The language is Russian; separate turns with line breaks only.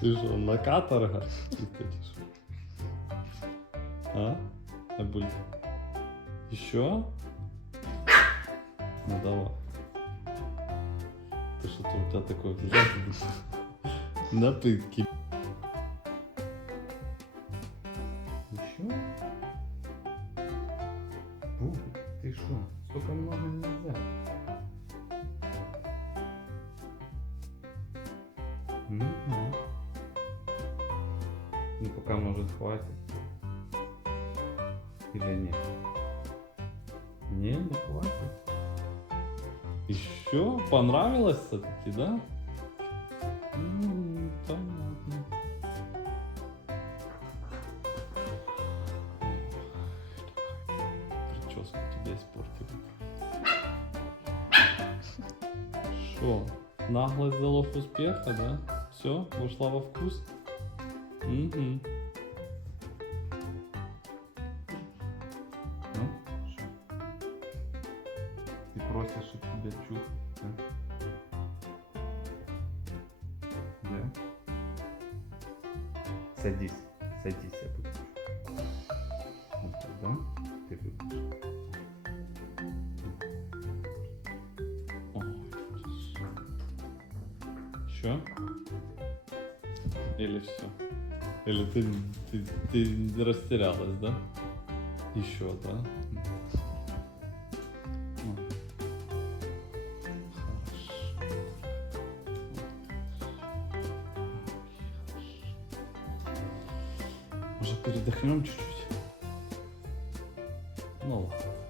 Ти що, на каторга? Що? А? Абуль. Еще? Ну давай. Ты что-то у тебя такое взять напитки. Еще? Бу, ты что? Столько много нельзя. Ну пока может хватит. Или нет? Не, не хватит. Еще понравилось все-таки, да? М, понятно. Прическу тебе испортили. Шо? Наглость залог успеха, да? Все, вошла во вкус? Угу. Ну? Ты просишь, чтобы тебя чухать, да? Да? Садись, садись, я буду. Вот так, да? Ты будешь. Еще? Или все? Или ты, ты, ты растерялась, да? Еще, да? Может передохнем чуть-чуть? Ну ладно.